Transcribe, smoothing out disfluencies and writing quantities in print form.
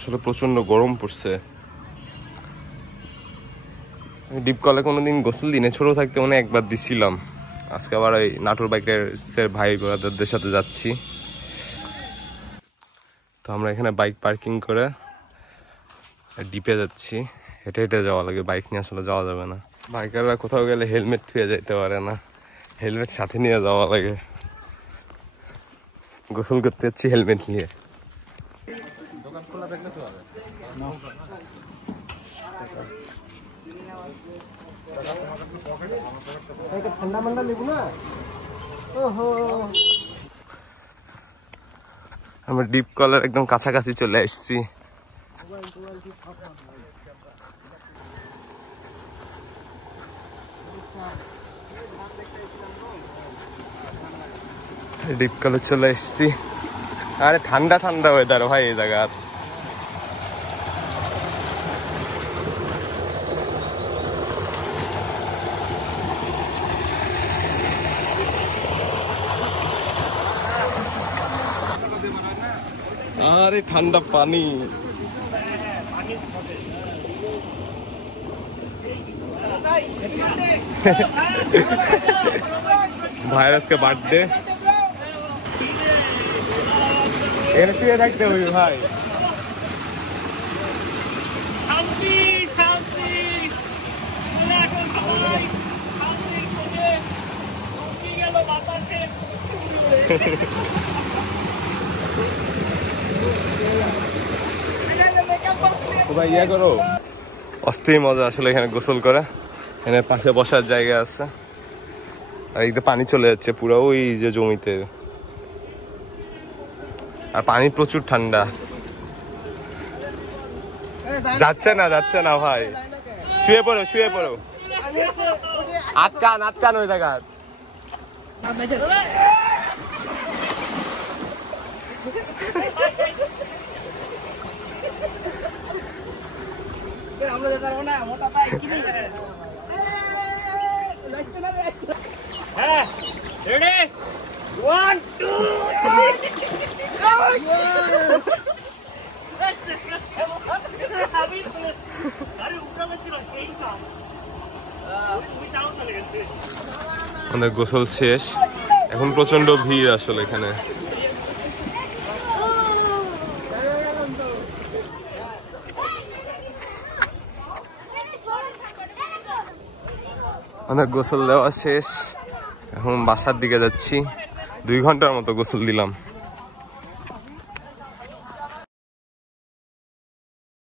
আসলে প্রচন্ড গরম পড়ছে। ডিপ কলে কোনোদিন গোসল দিনে ছোট থাকতে মনে একবার দিছিলাম। আজকে আবার ওই নাটোর বাইকের ভাই ব্রাদারদের সাথে যাচ্ছি। তো আমরা এখানে বাইক পার্কিং করে ডিপে যাচ্ছি। হেঁটে হেঁটে যাওয়া লাগে, বাইক নিয়ে আসলে যাওয়া যাবে না। বাইকাররা কোথাও গেলে হেলমেট থুয়ে যেতে পারে না, হেলমেট সাথে নিয়ে যাওয়া লাগে। গোসল করতে যাচ্ছি হেলমেট নিয়ে। ঠান্ডা মান্ডা লেবু না। আমরা ডিপ কলের একদম কাছাকাছি চলে আসছি। ডিপ কলে চলে এসছি। আরে ঠান্ডা ঠান্ডা ওয়েদার ভাই এই জায়গা। আরে ঠান্ডা পানি। ভাইরাসকে বার্থডে এখানে শুয়ে থাকতে হবে ভাই। ভাই ইয়া করো, অস্থির মজা আসলে এখানে গোসল করে। এখানে পাশে বসার জায়গা আছে, আর এই পানি চলে যাচ্ছে পুরো ওই যে জমিতে, আর পানি প্রচুর ঠান্ডা। যাচ্ছে না ভাই, শুয়ে পড়ো শুয়ে পড়ো। আটকান ওই জায়গা। আমাদের গোসল শেষ, এখন প্রচন্ড ভিড় আসলে এখানে। আমাদের গোসল দেওয়া শেষ, এখন বাসার দিকে যাচ্ছি। 2 ঘন্টার মতো গোসল দিলাম।